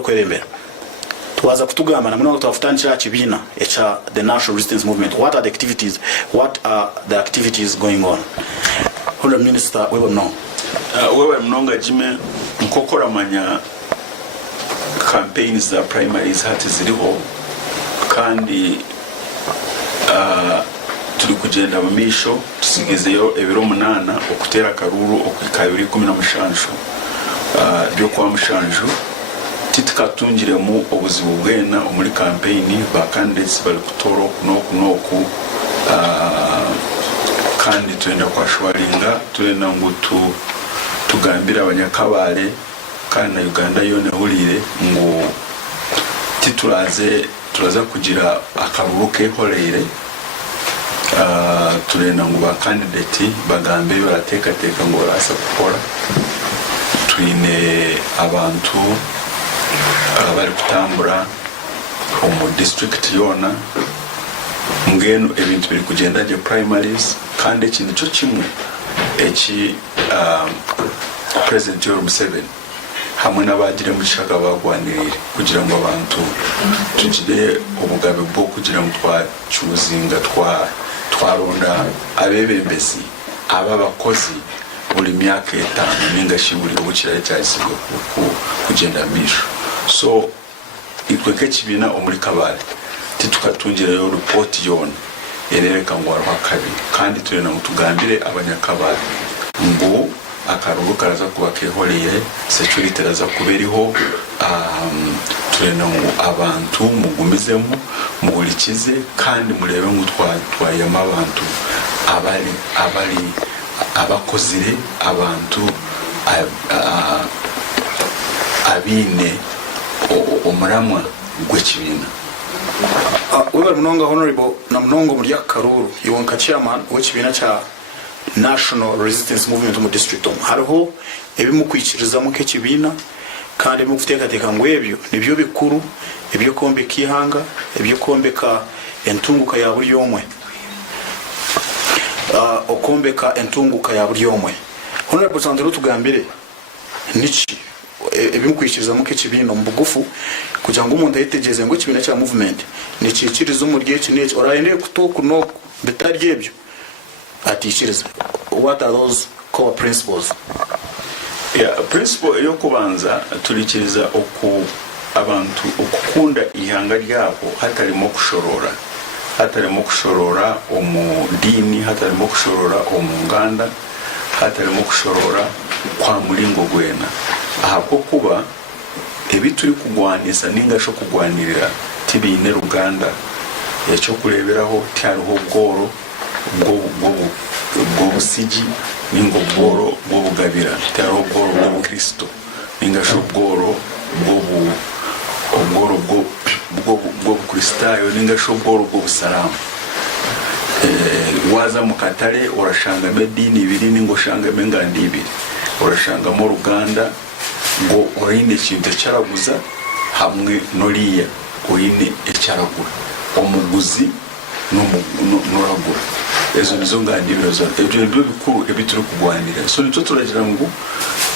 Paul Kwebembera tuwaza kutugamba namuna twafutanira kibina echa the National Resistance Movement. What are the activities going on? Honorable Minister wewe mnonga jime nkokora manya campaigns za primaries hati ziriho kandi turi kugenda mu misho tusigezeyo ebiro 8 okutera karuru okwikayuri 15 byo kwa mushanju titukatungire mu obuzibu bwena muri campaign ba candidates bali kutoro kunoku kandi twenda kwashwaringa turena ngutu tugambira abanyakabale kandi na Uganda yone hulire ngo turaza kugira akaruruke holeire turena ngo ba candidate bagambe barateka ngo barasa gukora twine abantu bari kutambura mu district yona ngeno ebintu biri kugenda je primaries kandi ikintu cyo kimwe eki President Joe Museveni hamwe n'abagire mu shaka bagwanirira kugira ngo abantu tugire ubugabe bwo kugira ngo twacuzinga twaronda abebembezi aba bakozi buri myaka 5 n'ingashiburi ubukira cyasibwe kugenda misho so ikweke kibina muri kabale titukatungira yo report yone yerereka ngo arwa kabiri kandi turena mutugambire abanyakabale ngo akarugo karaza kuba keholeye security raza kuberiho turena ngo abantu mugumizemo mugurikize kandi murebe ngo twayama abantu abari abakozire abantu abine umuramwa gwekibina. Wewe mnonga honorable na mnongo muri Karuru yonka chairman w'ekibina cha National Resistance Movement mu district hariho ebimukwikirizamu k'ekibina kandi mukuteka ngo ebyo nibyo bikuru ebyo kombeka ihanga ebyo kombeka entunguka ya buri yomwe okombeka entunguka ya buri yomwe. Honorable Sandro tugambire niki ebimukwikirizamu k'ekibina mu bugufu kugira ngo umuntu ayitegeze ngo ekibina cya movement nikikiriza umurye kineke orayende kutoku no bitarye ebyo atishiriza. What are those core principles? Principle yo kubanza tulikiriza abantu okukunda ihanga ryabo hatarimo kushorora omudini hatarimo kushorora omunganda hatarimo kushorora kwa mulingo gwena ahako kuba ebituri kugwanisa ningasho kugwanirira tibine Ruganda yacho kureberaho tyariho bworo bwo busigi ningo bworo bwo bugabira tyariho bworo bwo Kristo ningasho bworo bwo Kristayo ningasho bworo bwo busalamu waza mukatare urashanga medini ibiri ningo shanga mengandi ibiri urashanga mu Ruganda ngo urine kintu cyaraguza hamwe noriya urine ecyaragura omuguzi n'uragura ezo nizo ngandi biroza ebyo nibyo bikuru ebituri kugwanira so nicyo turagira ngo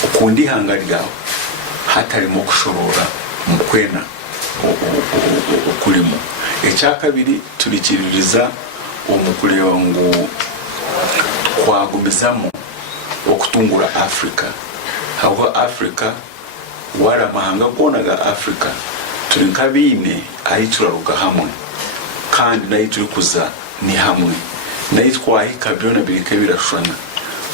ukundi ihanga ryawe hatarimo kushorora mu kwena ukulimo. Ecyakabiri turikiririza omukureba ngo kwagumizamo okutungura Africa haho Africa wala mahanga gonaga Africa turi nkabine ayi turaruga hamwe kandi nayi turi kuza ni hamwe nayi twahika byona birike birashana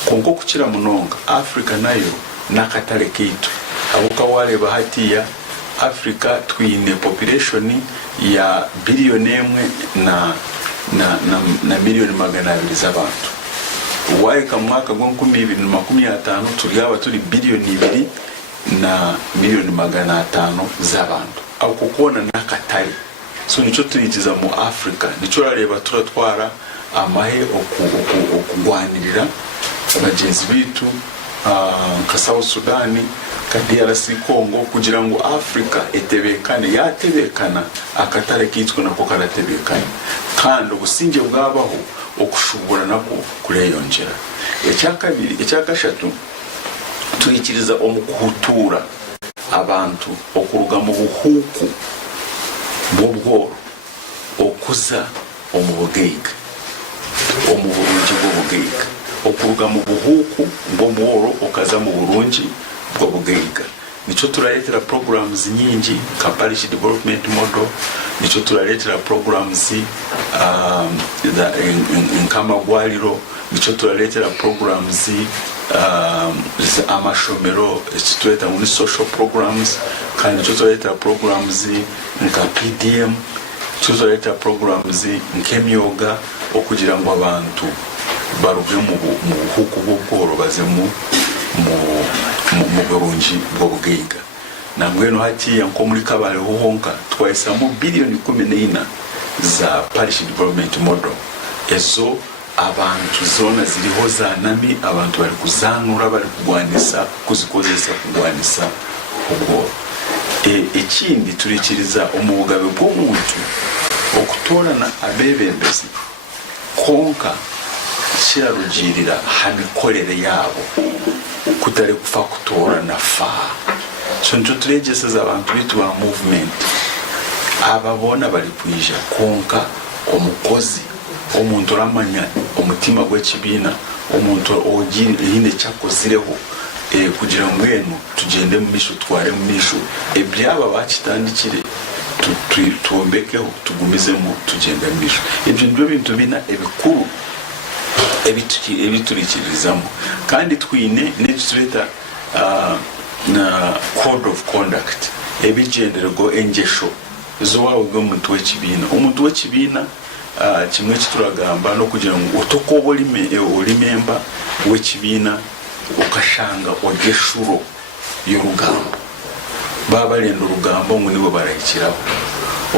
kongo kukira munonga Africa nayo nakatale kitu abuka wale bahatiya Africa twine population ya bilioni 1 na milioni 200 z'abantu waika mwaka gwa 2015 tuliaba tuli bilioni 2 na milioni 500 z'abantu au kukona nakatari so nicho tulijiza mu Africa nicho rareba turatwara amahe okugwanirira abagenzi bitu ka South Sudan ka DRC Congo kugira ngo Africa etebekane yatebekana akatare kitwe nako karatebekane kandi ubusinge bwabaho okushubura nako kureyongera. Ecyakabiri ecyakashatu turikiriza omukuhutura abantu okuruga mu buhuku bw'obworo okuza omu bugeiga omu burungi bw'obugeiga okuruga mu buhuku bw'obworo okaza mu burungi bw'obugeiga nicho turaletera programs nyingi ka parish development model nicho turaletera programs nkamagwaliro nicho turaletera programs amashomero ekitweta muri social programs kandi nicho turaletera programs nka PDM nicho turaletera programs nk'emyoga okugira ngo abantu baruge mu buhuku bw'obworo baze mu burungi bw'obugeiga nambweno hatiya nko muri Kabale honka twaisamo billion 14 za parish development model ezo abantu zona ziriho zanami abantu bari kuzanura bari kugwanisa kuzikozesa kugwanisa ubwo ekindi turikiriza umugabe bw'omuntu okutorana abebembezi konka kirarugirira hamikorere yabo kutari kufa kutorana fa so njo turegeseza abantu bitu ba movement ababona bari kwija konka omukozi omuntu ramanya omutima gw'ekibina omuntu ogine cyakozireho kugira ngo eno tugende mu misho tware mu misho ebyaba bakitandikire tuombekeho tugumizemo tugenda mu misho ibyo nibyo bintu bina ebikuru ebiturikirizamo kandi twine n'ekitureta na code of conduct ebigendererwa engesho zowawe bw'omuntu w'ekibiina kimwe kituragamba no kugira ngo otokoba oli memba w'ekibiina okashanga ogeshuro y'orugambo baba lenda orugambo ngo nibo barahikiraho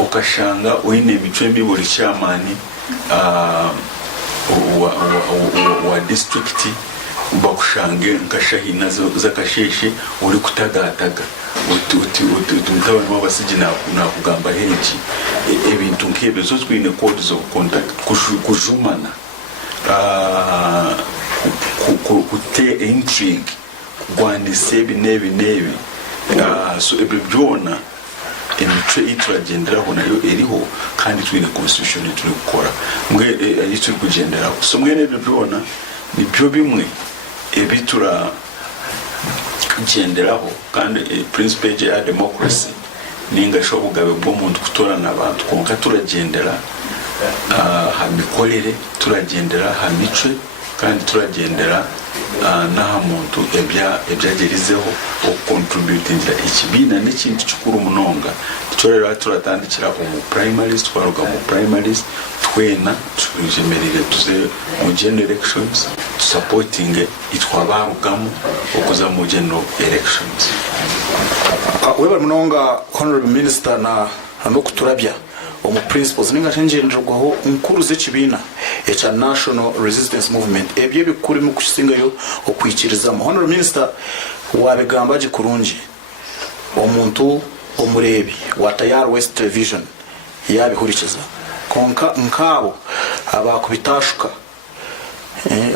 okashanga oine emico emibi oli chairman wa district bakushange nkashahina zakasheshe uri kutagataga utumtabani w'abasigi nakugamba henshi ebintu nk'ebyo zo twine codes of conduct kujumana kute intrigue kugwanisa ebi nebi so ebyo byona emico ituragenderaho nayo eriho kandi twine constitution turi gukora mwe turi kugenderaho so mwene ebyo byona nibyo bimwe ebitura kugenderaho kandi principle ya democracy ningasho bugabe bw'omuntu kutorana abantu konka turagendera ha mikolere turagendera ha mico kandi turagendera naha muntu ebyagerizeho okontributingira ekibina n'ekintu kikuru munonga tutorera turatandikira mu primaries twaruga mu primaries twena tujemerere tuze mu general elections supporting itwabarugamu okuza mu general elections weba munonga honorable minister na kuturabya omu principles ninga chenjenderwaho nkuru z'ekibina echa national resistance movement ebye bikuri mu kusingayo okwikirizamo honorable minister wabegamba gikurungi omuntu omurebi wa Tayari West Television yabihurikiza konka nkabo abakubitashuka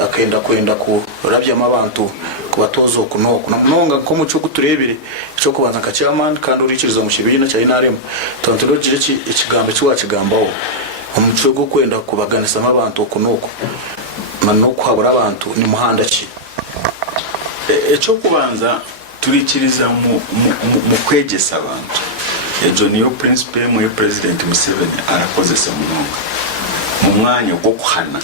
akenda kwenda kurabya abantu kubatozo kunoko namunonga nko mucyo kuturebire cyo kubanza ka chairman kandi urikiriza mu kibina cya inarem tantologire ikigambo cyakigambaho umucyo gwo kwenda kubaganisa abantu kunoko mano kwabura abantu ni muhanda ki ecyo kubanza turikiriza mu kwegesa abantu ejo niyo principle mu president Museveni arakozesa munonga mu mwanya gwo kuhana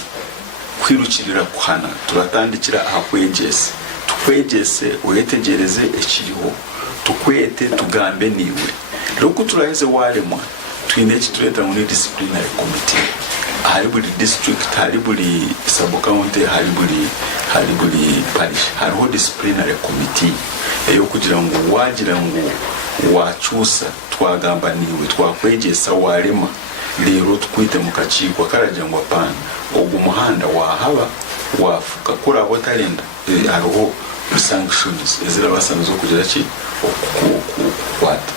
kwirukirira kuhana turatandikira ahakwegese tukwegese uyetegereze ekiriho tukwete tugambe niwe loko turaheze waremwa twine kitureta muri disciplinary committee hari buri district hari buri sub county hari buri parish hariho disciplinary committee eyo kugira ngo wagira ngo wacusa twagamba niwe twakwegesa warema lero tukwite mu kachiko karajya ngo apana ogu muhanda wahaba wafuka kuri abo talenda hariho sanctions ezirabasanzo kugira ki okukwata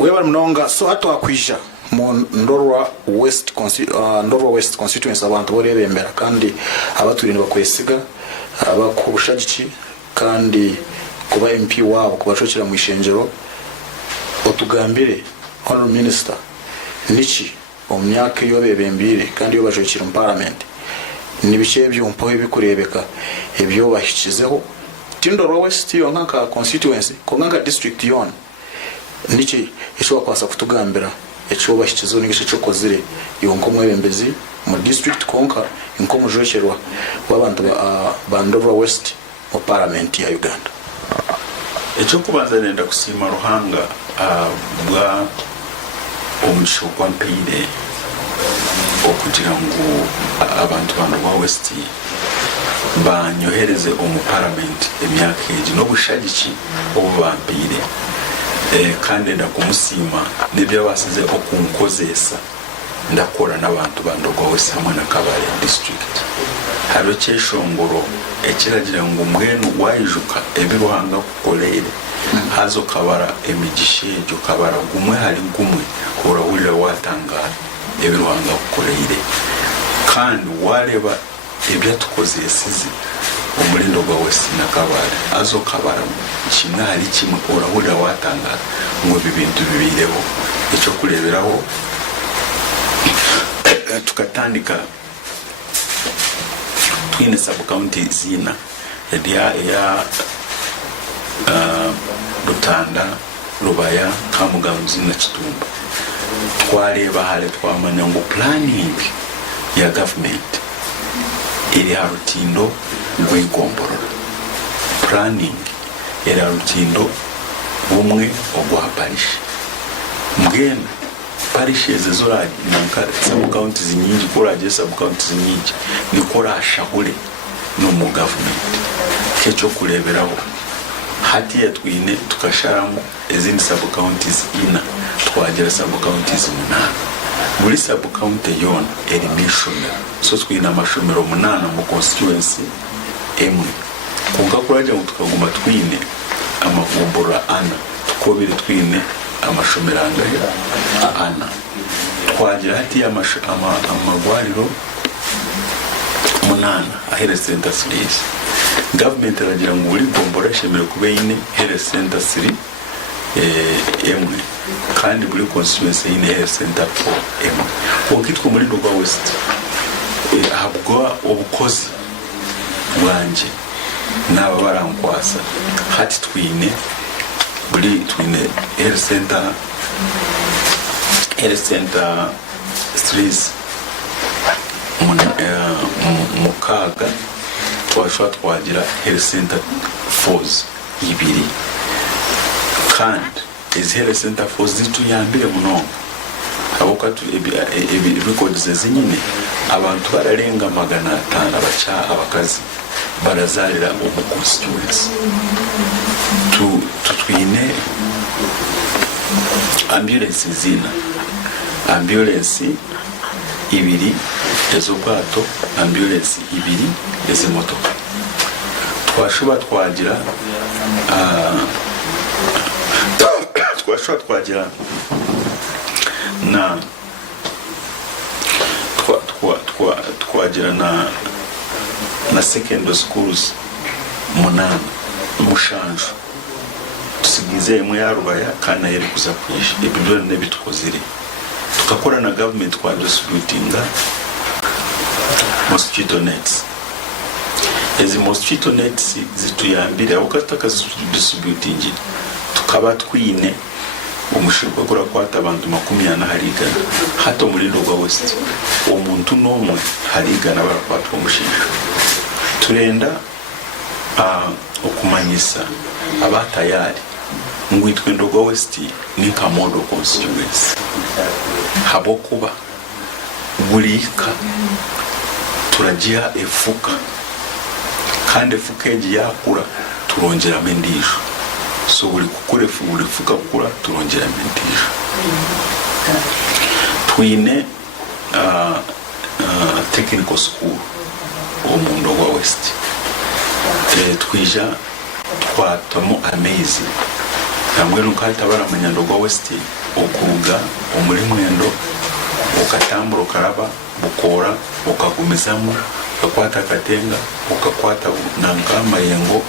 weba munonga so hato akwisha mu Ndorwa West constituency abantu borebembera kandi abaturinde bakwesiga abakubushagiki kandi kuba MP wabo kubashokera mu ishengero otugambire honorable minister niki omyaka yo bebembire kandi yo bajokira mu parliament nibike byumpo bikurebeka ebyo bahikizeho Tindoro West yo nka constituency ko nka district yon niki esho kwasa kutugambira echo bahikizeho nigishe cyo kozire yonko mwebembezi mu district konka inko mujokerwa w'abantu ba Ndorwa West mu parliament ya Uganda. Echo kubanza nenda kusima Ruhanga bwa omushoko mpire okugira ngo abantu ba West banyohereze omu parliament emyaka eji no bushagiki obubampire kandi ndakumusima nibyo basize okunkozesa ndakora n'abantu bandogwa West hamwe na Kabale district haro cyeshongoro ekiragira ngo mwenu wayijuka ebiruhanga kukolere hazo kabara emigishejo kabara gumwe hari gumwe urahurira watangara ebiruhanga kukolere kandi wareba ibyo tukoze yasize umulindo gwa West na Kabale azo kabara kimwe hari kimwe urahurira watangara ngo bibintu bibireho icyo kureberaho tukatandika twine sub county zina ya Rutanda Rubaya Kamuganzi na Kitumba twareba hale twamanya ngo planning ya government iri harutindo rw'igomboro planning iri harutindo bumwe ogwa parish mbwene parishes zora nanka sub counties nyingi koraje sub counties nyingi nikora ashahule no mu government kecho kureberaho hati ya twine tukasharamo ezindi sub counties ina twagera sub counties munana buri sub county yon elimishomero so twine amashomero munana mu constituency emwe kunga kuraje ngo tukaguma twine amavumbura ana tukobire twine amashomero angahe ana twagira hati amagwariro munana ahere center series government aragira ngo uri bombora shemero kubeyine here center 3 emwe kandi buri constituency ine here center 4 emwe okitwa muri Ndorwa West habwo obukozi bwanje naba barankwasa hati twine buri twine here center 3 mukaga twashwa twagira health center 4 ibiri kandi is health center 4 zitu yambire munonga abokatu records zinyine abantu bararenga 500 abacha abakazi barazarira mu constituency twine ambulance zina ambulance ibiri ezo bwato ambulance ibiri eze motoka twashuba twagira na twagira na secondary schools munana mushanju tusigize imwe ya Rubaya kana yeri kuza kwisha ibyo nebitukozire tukakora na government kwa distributinga mosquito nets ezi mosquito nets zituyambire ukataka distributing tukaba twine umushirwa kora kwata abantu 20 hariga hato muri Ndorwa West umuntu nomwe hariga n'abakwatwa umushinga turenda okumanyisa abatayari ngwitwe Ndorwa West ni kamodo constituency habo kuba burika turajia efuka kandi efuka eji yakura turongera mendisho so buri kukure fuka kukura turongera mendisho twine technical school mu Ndorwa West twija twatamo amazing namwe nkata baramanya Ndorwa West okuruga omuri mwendo ukatambura karaba bukora ukagumizamo ukakwata katenga ukakwata nangama yengo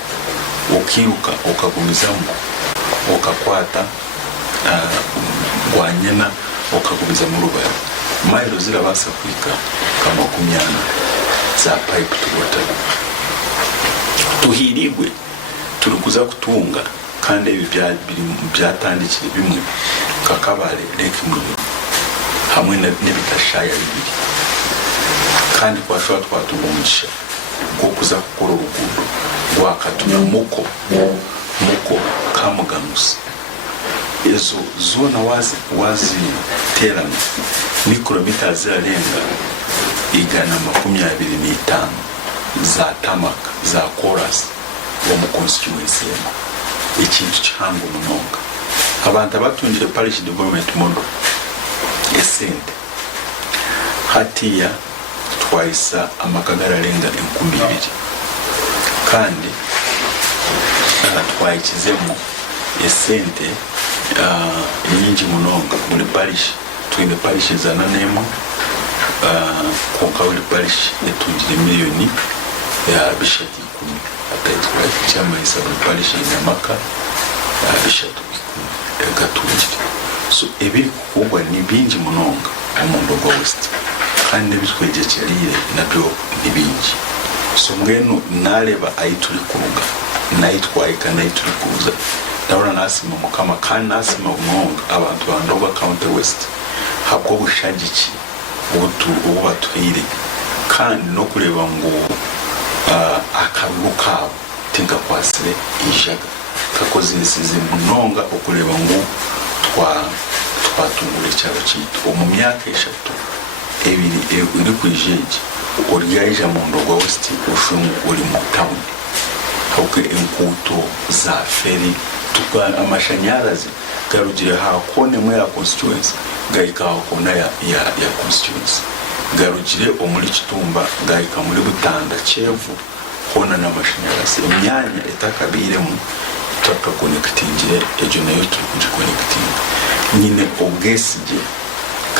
ukiruka ukagumizamo ukakwata gwanyena ukagumiza mu rubaya mayiro zirabasa kwika kama kumyana za pipe to water. Tuhirigwe turikuza kutunga kandi ibi byatandikira bimwe kakabare leki mu hamwe n'ibitashaya bibiri kandi kwashobora twatubungisha bwo kuza gukora urukundo rwakatuna muko kamuganusi ezo zona wazi terana ni kilomita zirarenga 125 za tamaka za chorus wo mu constituency ikintu cyango munonga abantu abatunjire parish development model esente hatiya twaisa amakagara arenga 20,000 kandi twayikizemo esente nyingi munonga muri parish twine parish zananemo konka wili parish etungire miliyoni ya bishati 10 atayitwa cyama isabu parish Nyamaka bishatu 10 gatungire so ebiri kugwa ni bingi munonga umuntu go west kandi bitwegekerire nabyo nibingi so mwenu nareba ayituri kuruga nayitwaye kana ayituri kuza ndabona nasima mukama kandi nasima umwonga abantu bandoga county west hako bushagiki ubu batwire kandi no kureba ngo akaruka tinka kwasire ijaga kakoze isize munonga okureba ngo twatungure cyaro cyito mu myaka 3 ebiri uri kwijeje oriyaje mu ndogo west ushungu uri mu town hauke enkuto za feri tukana amashanyarazi garugire hakone mu ya constituency gaika hakona ya constituency garugire omuri Kitumba gaika muri Butanda Chevu hona n'amashanyarazi imyanya etakabire mu tutaka connectingire ejo nayo turi connecting nyine obgesije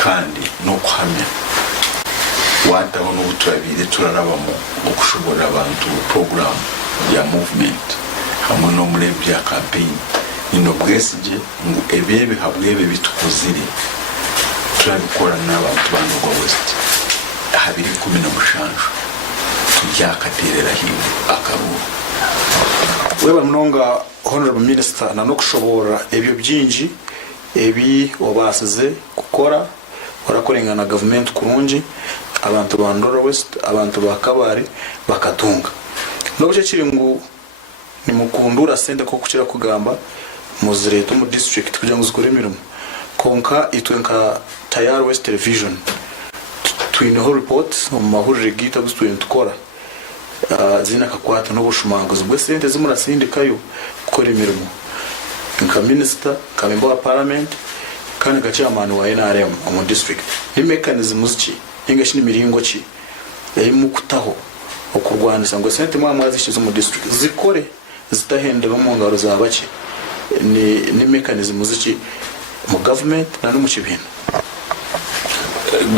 kandi no kuhamya wataho no buturabire turarabamo okushobora abantu program ya movement hamwe no muri bya campaign ino bwesije ngo ebebe habwebe bitukuzire turabikora n'abantu bano go west habiri 15 tujyakaterera hiwe akaruhu weba mnonga honorable minister na no kushobora ebyo byinji ebi obasize gukora warakorengana government kurunji abantu ba Ndora West abantu bakabari bakatunga nobuje kiri ngo ni mukundura sente ko kucira kugamba muzireto mu district kugira ngo zikore imirimo konka itwenka Tayari West Television twineho report mu mahurire gita gustwene tukora zina kakwata no bushumanguzo bwe sente zimurasindikayo gukora imirimo nka minister kamemba wa parliament kandi gachairman wa NRM mu district ni mechanism ziki ingashi ni miringo ki yayimu kutaho okurwanisa ngo sente mwa zishize mu district zikore zitahendera mu ngaro zabaki ni mechanism ziki mu government na no mu kibintu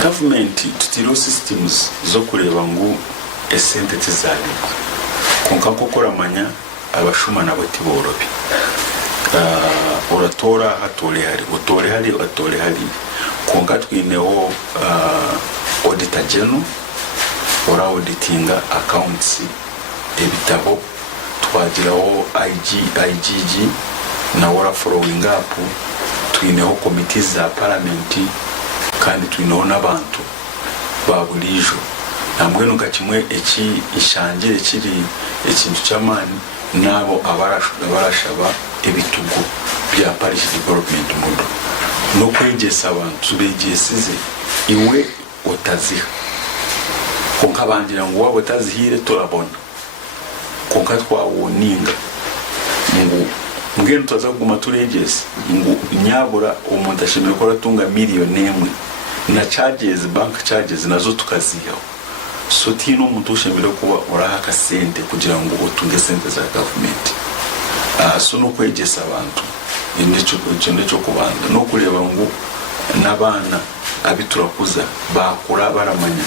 government tutiro systems zo kureba ngo esente tizali konka kokora manya abashuma n'abatiborobi oratora hatore hari konka twineho auditor general ora auditinga accounts ebitabo twagiraho IGG na ora following up twineho committees za parliament kandi twineho n'abantu babulijo namwe nuka kimwe ishangire kiri ikintu cy'amani nabo abarashaba ebitugo bya parish development model no kwegesa abantu begesize iwe otaziha konka bangira ngo wabo tazihire turabona konka twawoninga ngo mbwe tutazaguma turegese ngo nyabura umuntu ashimira ko ratunga miliyoni emwe na charges bank charges nazo tukazihaho so tino umuntu ushimira kuba urahaka sente kugira ngo utunge sente za government so no kwegesa abantu icyo kubanda no kureba ngo n'abana abiturakuza bakura baramanya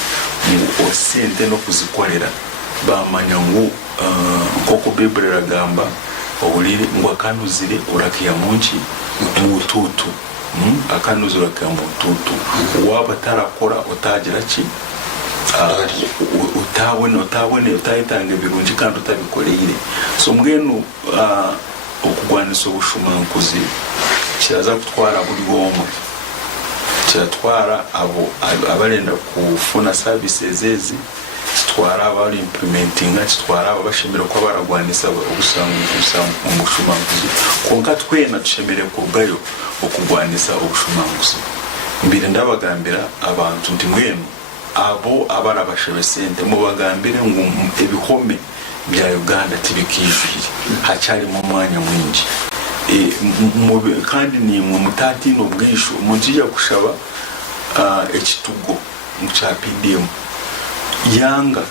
ngo sente no kuzikorera bamanya ngo koko Bible ragamba obulire ngo akanuzire urakiya munki mututu akanuzire urakiya mututu waba tarakora utagira ki utabone utayitanga birungi kandi utabikoreye so mbwenu okugwanisa obushumankuzi kiraza kutwara buri gomwe kiratwara abo abarenda kufuna services ezi kitwara abari implementinga kitwara abashimira ko baragwanisa ubushumankuzi konka twena dushemere kugayo okugwanisa ubushumankuzi mbere ndabagambira abantu ndi mwenu abo abara bashebesente mubagambire ngo ebihome bya Uganda tibikijwire hacyari mu mwanya mwingi kandi ni mu mutati no bwisho munjija kushaba ekitugo mucyapindimo yanga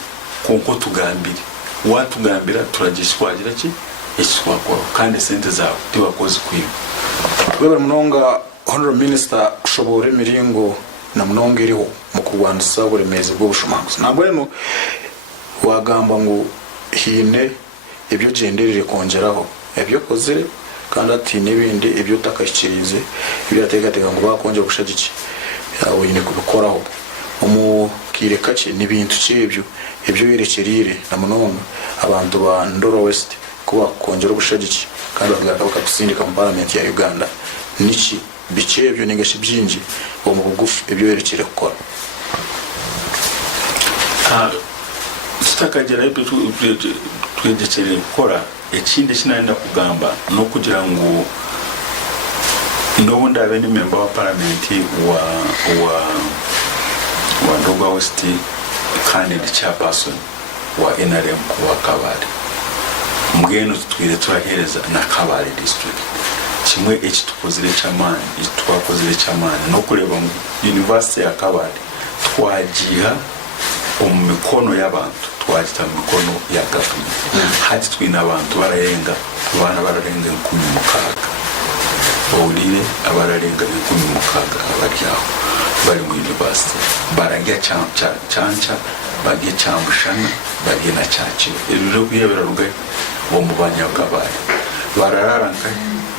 konko tugambire watugambira turagishwagira ki ekitwakora kandi sente zawe tibakoze kwiba webera munonga honorable minister kushobora emiringo na munonga iriho mu kurwanisa uburemezi bw'ubushumanguzi ntabwo rero wagamba ngo hine ibyo genderere kongeraho ibyo koze kandi ati n'ibindi ibyo utakashyikirize ibyo yategatega ngo bakongera gushagiki yawe nyine kubikoraho umukire kake n'ibintu cyebyo ibyo yerekerire na munonga abantu ba Ndoro West kuba kongera gushagiki kandi bakagusindika mu parliament ya Uganda niki bicebyo ningashi byinji mu bugufi ibyo yerekere gukora tutakagera ibyo twegekere gukora ekindi kinanda kugamba no kugira ngo ndobundi abe ni member wa parliament wa Ndoro West kandi the chairperson wa NRM wa Kabale mbwenu twire turahereza na Kabale district kimwe ekitukozire cyamani twakozire cyamani no kureba mu university ya Kabale twagiha mu mikono y'abantu twagita mu mikono ya government hati twina abantu bararenga abana bararenga 16 bawulire abararenga 16 abaryaho bari mu university barangiye cyanca bagiye cyamushana bagiye na cyaci rero kuyebera rugaye bo mu banyakabari barararanka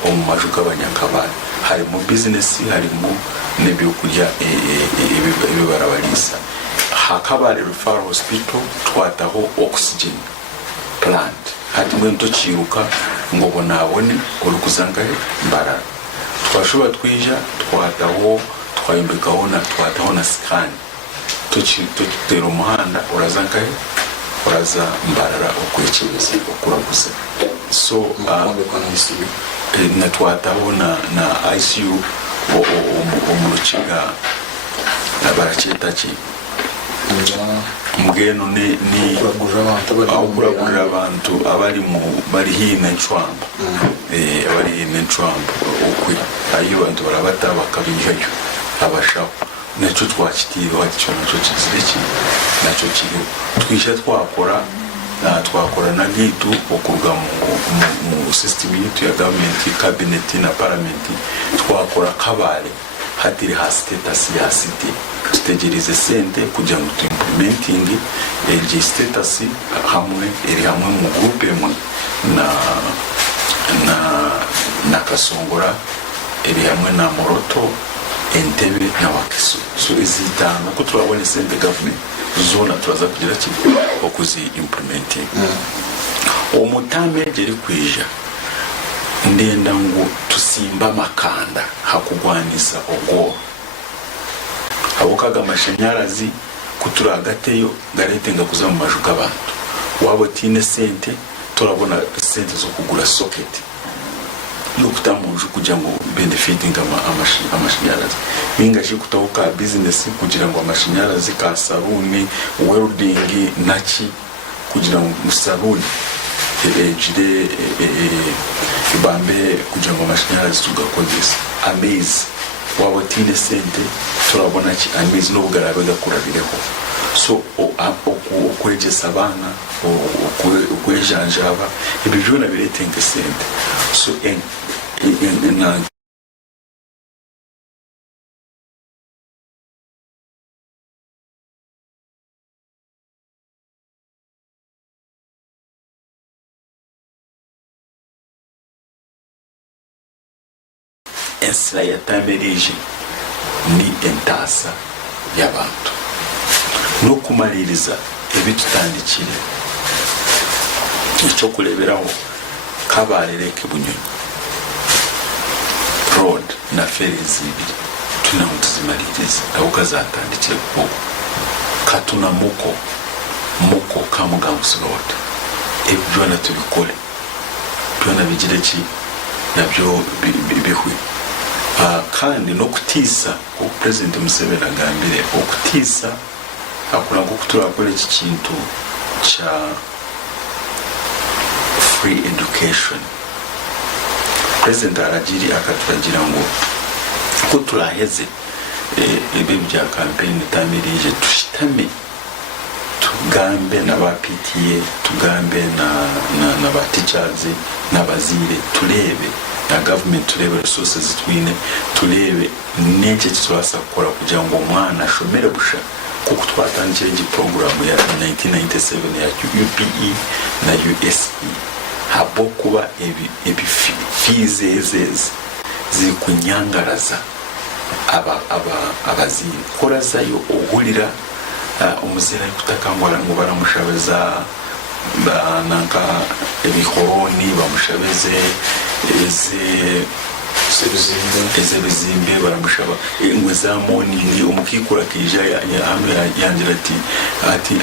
mu majuka abanyakabari hari mu business hari mu nebyo kujya ibibarabarisa hakabari referral hospital twataho oxygen plant hati mwe ntokiruka ngo bonabone urukuzangaye mbara twashobora twija twayimbikaho na scan tutera umuhanda urazangaye uraza mbarara ukwekebeza ukuraguza so natwataho na ICU umurukiga barakita ki mbwenu ni kuragurira abantu bari hino ncwamba abari hino ncwamba ukwe ayo abantu barabata bakabihayo abashaho nacyo twakitira wacyo nacyo kizireki nacyo kiri twisha twakora na gitu okuruga mu system yitu ya government cabinet na parliament twakora Kabale hatiri ha status ya city tutegereze sente kugira ngo implementing egi status hamwe mu groupe mu na Kasongora eri hamwe na Moroto Entebbe na Wakiso so izitanga ko turabone sente government zona turaza kugira ki okuzi implementing omutame geri kwija ndenda ngo tusimba makanda hakugwanisa ogoro abokaga amashanyarazi kuturagateyo garetenga kuza mu majuka abantu wabo tine sente turabona sente zo kugura socket no kutamunju kugira ngo benefiting amashanyarazi bingaje kutahuka business kugira ngo amashanyarazi ka saluni welding naki kugira ngo saluni ejide ibambe kugira ngo amashanyarazi tugakodesa amezi wabo tine sente turabona ki amezi no bugarabe gakurabireho so okwegesa abana okwejanjaba ibyo byona biretenga sente so na ensira yatamerije ni entasa y'abantu no kumaliriza ebitutandikire icyo kureberaho kabarereke Bunyonyi road na ferries ibiri tunaho tuzimaliriza aho kazatandikire kuko katuna muko Kamugam's road ebyo na tubikore byona bigire ki nabyo bihwe kandi no kutisa ko President Museveni agambire okutisa akora ngo turakora iki kintu cha free education. President aragiri akaturagira ngo ko turaheze ebe bya campaign tamirije tushitame tugambe n'aba PTA tugambe na ba teachers n'abazire turebe na government turebe resources twine turebe neke turasa gukora kugira ngo umwana ashomere busha kuko twatangiye iki program ya 1997 ya UPE na USE habo kuba fees ziri kunyangaraza abazire korazayo uhurira umuzira kutakangwara ngo baramushabeza nanka ebihoroni bamushabeze ezebizimbe baramushaba ingwe za morning umukikura kija yangira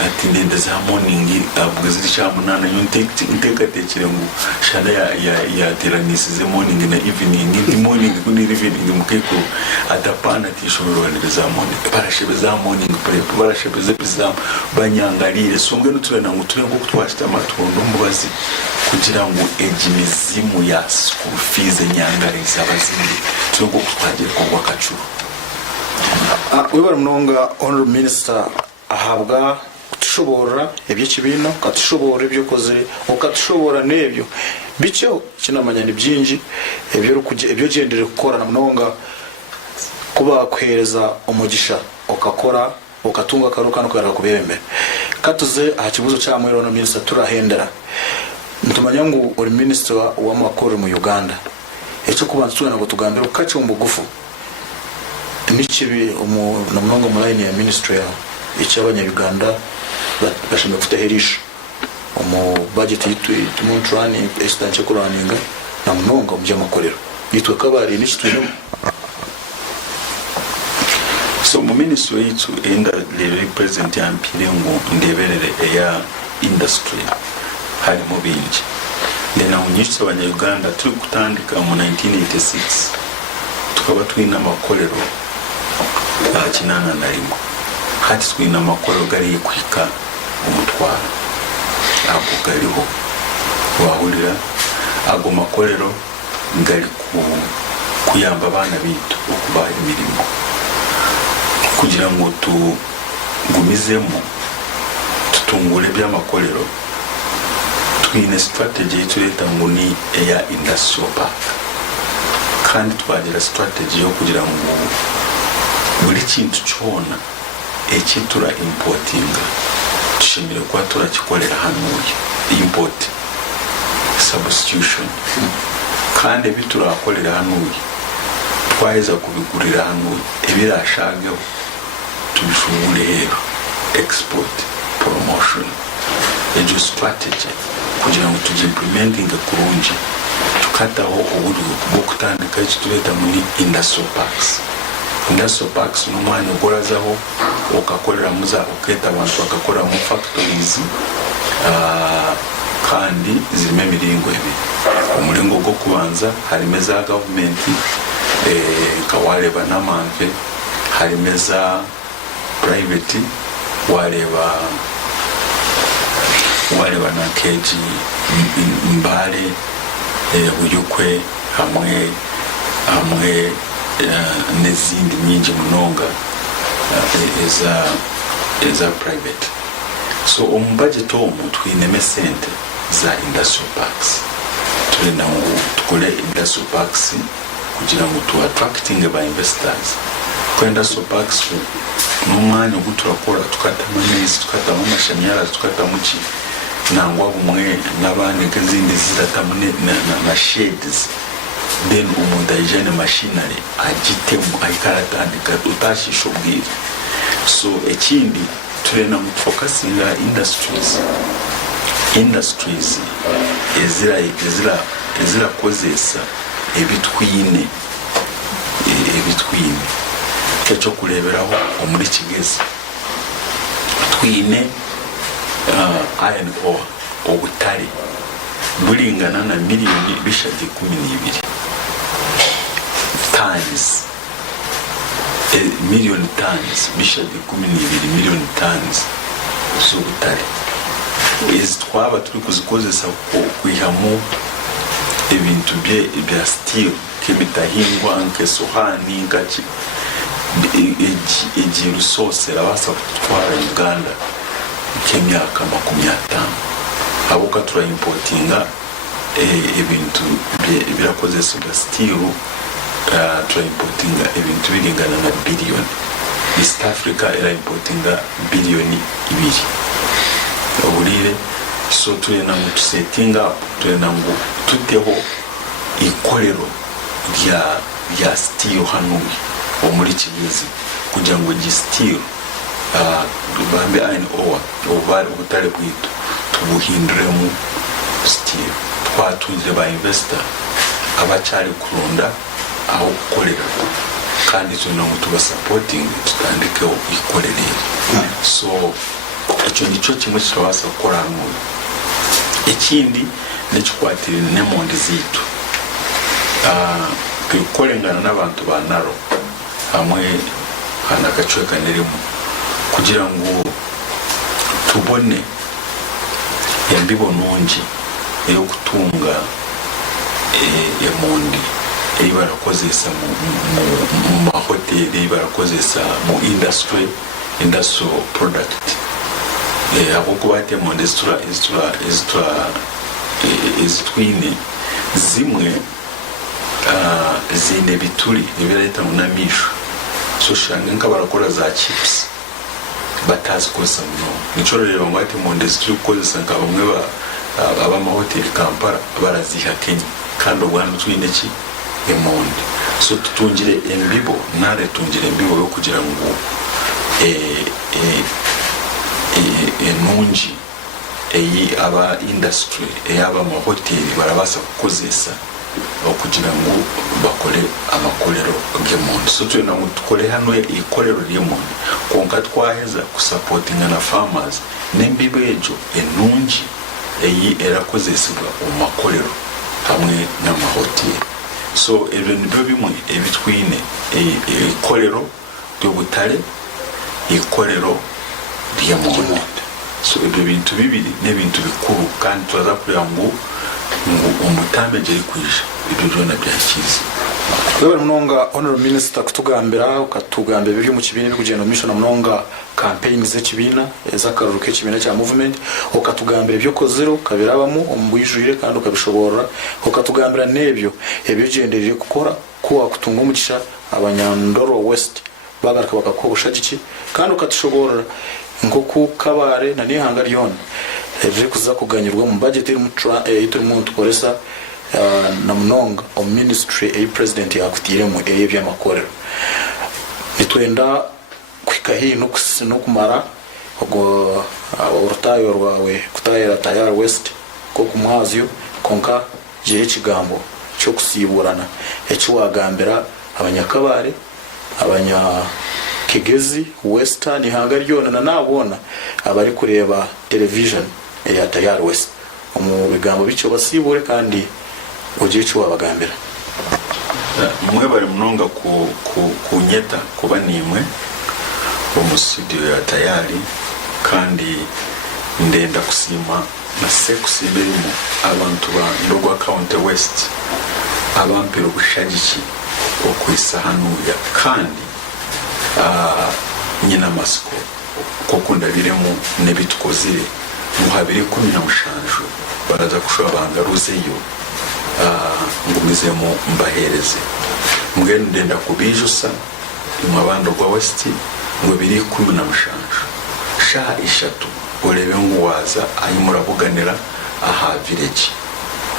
ati ndende za morning abugeze cyamunana yontekekere ngo shana ya teranisize morning na evening ndi morning kuni evening mukiko adapana tishobora za morning barashebeza morning barashebeza bizam banyangarire sombwe nuturana ngo turengo kutwashita amatondo mubazi kugira ngo ejimizimu ya school fees nyangariza abazindi turengo kutwagira kwa kacuru wibara mnonga honorable minister ahabwa tushobora ebyo kibino katushobora ibyo kozere ukatushobora nebyo bicho kinamanyana byinji ebyo gendere gukora na mnonga kuba kwereza umugisha ukakora ukatunga karuka no kwera kubembe katuze akibuzo cya mwero no minister turahendera ntumanya ngo uri minister wa makoro mu Uganda ecyo kubanzwe ngo tugambira ukacho mbugufu nikibi na mnonga mu line ya ministry ya icyabanya Uganda bashimye kutaherisha budget yitu muntrani estanche kuraninga na mnonga mu byamakorero yitwe kabari n'ikitwe so mu ministry yitu enda le represent yampire ngo ndeberere ya industry hari mu bingi ndena unyitse abanya-Uganda turi kutandika mu 1986 tukaba twina amakorero kinana na rimwe hati twina amakorero gari kwika umutwaro abo gariho wahurira ago makorero ngari kuyamba abana bitu okubaha imirimo kugira ngo tugumizemo tutungure by'amakorero twine strategy tureta ngo ni ya industrial park kandi twagira strategy yo kugira ngo buri kintu cyona ekitura importinga tushimire kwa turakikorera hano import substitution kandi biturakorera hano twaheza kubigurira hano ebirashagaho tubishungure export promotion ejo strategy kugira ngo tujimplementing kurungi tukataho uburyo bwo kutandika icyo tureta muri industrial parks n'umwanya ugorazaho ukakorera muza uketa abantu bakakora mu factories kandi zirimo imiringo ibiri umuringo go kubanza harimo za government kawareba n'amanve harimo za private wareba na keji mbale uyukwe hamwe n'izindi nyingi munonga eza private so budget omu twineme sente za industrial parks turenda ngo tukole industrial parks kugira ngo tu attracting by investors kwa industrial parks n'umwanya wo turakora tukatama neza tukatama amashanyarazi tukatama iki nangwa bumwe n'abandi kazindi ziratamune na shades then umuntu ayijane machinery agitemu ayikaratandika utashisha ubwire. So ekindi turena mu focusinga industries ezira kozesa ebitwine ekyo kureberaho omuli Kigezi twine iron ore obutale bulingana na miliyoni bishatu 12 tons million tons bishatu 12 million tons z'obutale twaba turi kuzikozesa kwihamu ebintu bya steel k'emitahingwa nk'esohani nkaki egiye resource erabasa kutwara Uganda nk'emyaka 50 abuka turaimportinga ebintu birakozesa bya steel turaimportinga ebintu biringana na billion. East Africa era importinga billioni 2 obulire. So turena ngo tusetinga turena ngo tuteho ikorero rya steel hano omuli Kigezi kugira ngo steel bambe iron ore obari ubutale bwitu tubuhinduremu steel. Twatunze ba investor abachari kurunda aho gukorera kandi turena ngo tuba supporting tutandikeho ikorerere. So icyo nico kimwe kirabasa gukora hano. Ekindi nekikwatira n'emondi zitu kwikorengana n'abantu ba Naro hamwe hana gacwe kanirimo kugira ngo tubone embibo nungi yo kutunga emondi barakozesa mu mahoteli barakozesa mu industrial product abo kubate emondi izitwine zimwe zine bituri nibireta munamisho. So shange nka barakora za chips batazi kosa muno nico rero ngwate emondi turi kukozesa nka bamwe aba mahoteli Kampala baraziha Kenya kandi ubwandu twine ki emondi. So tutungire embibo nare tungire embibo yo kugira ngo enungi aba industry aba mahoteli barabasa kukozesa okugira ngo bakole amakolero g'emondi. So twena ngo tukole hano ikolero ly'emondi konka twaheza kusupportinga na farmers n'embibo ejo enungi erakozesebwa mu makolero hamwe n'amahoteli. So ebyo nibyo bimwe ebitwine ikolero ry'obutale ikolero ry'emondi. So ebyo bintu bibiri n'ebintu bikuru kandi twaza kureba ngo umutambeje kwije ibyo byona byakize. Wewe Munonga Honorable Minister kutugambira ukatugambira bibyo mu kibina bikugenda mission Munonga campaign z'ekibina ez'akaruru k'ekibina cya movement ukatugambira byo kozero kabirabamo omubwijurire kandi ukabishobora ukatugambira nebyo genderire gukora kuwa kutunga umugisha abanyandoro West bagaruka bakakobusha giki kandi ukatushobora ngo ku Kabare na nihanga ryone eje kuza kuganyirwa mu budget iri mu tukoresa na Munonga o ministry president yakutire mu by'amakorero nitwenda kwikahi no kumara ubwo urutayo rwawe kutayera Tayari West ko kumwazyo konka je ikigambo cyo kusiburana ecyo wagambira abanyakabare abanya Kigezi Western ihanga ryona na nabona abari kureba television ya Tayari West mu bigambo bico basibure kandi ugiye cyo wabagambira. Mwe bari Munonga ku nyeta kuba nimwe mu studio ya Tayari kandi ndenda kusima na sekusimbirimo abantu ba Ndogwa County West abampero bushagiki okwisa hanuya kandi nyina masiko koko ndabiremo nebitukozire mu 2015 baraza kushwa bangaruzeyo ngumizemo mbahereze mwene ndenda kubijusa mu abando kwa West ngo 2015 sha ishatu olebe ngwaza ayimura buganira aha village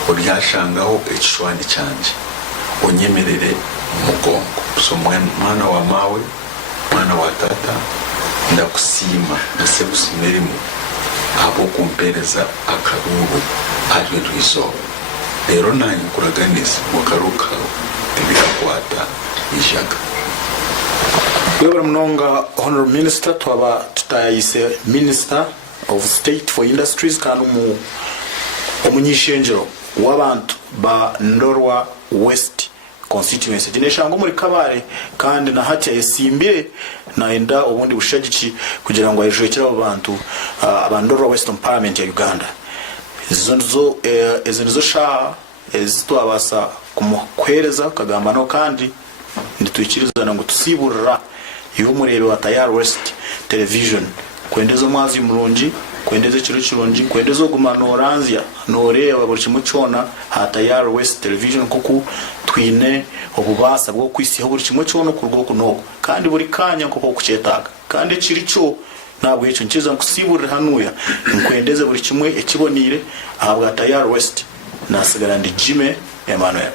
oryashangaho ekishwani cyanje onyemerere mugongo. So mwana wa mawe, mwana wa tata, ndakusima ndase gusimerimu abo kumpereza akaruru ari rwizo. Rero nanyu kuraganiza mukaruka ibikakwata ishaga. Webara Mnonga, Honorable Minister, twaba tutayise Minister of State for Industries kandi umunyishenjero w'abantu ba Ndorwa West constituency. Dineshango muri Kabare kandi na hati yesimbire naenda ubundi bushagiki kugira ngo ajekera abantu abandorwa Western Parliament ya Uganda. Izo nizo sha ezitwabasa kumukwereza kagamba no kandi nditwikirizana ngo tusiburira iyo murebe wa Tayari West Television kwendeza mwazi murungi kwendeza kiro kirungi kwendeza ogumana oranzia noreba buri kimucona ha Tayari West Television kuko twine obubasa bwo kwisiho buri kimucona kurwo kunoko kandi buri kanya kuko kucetaga kandi kiricho nabwo icyo nkiza nkusiburira hanuya nkwendeze buri kimwe ekibonire ahabwa Tayari West nasigara ndi Jime Emmanuel.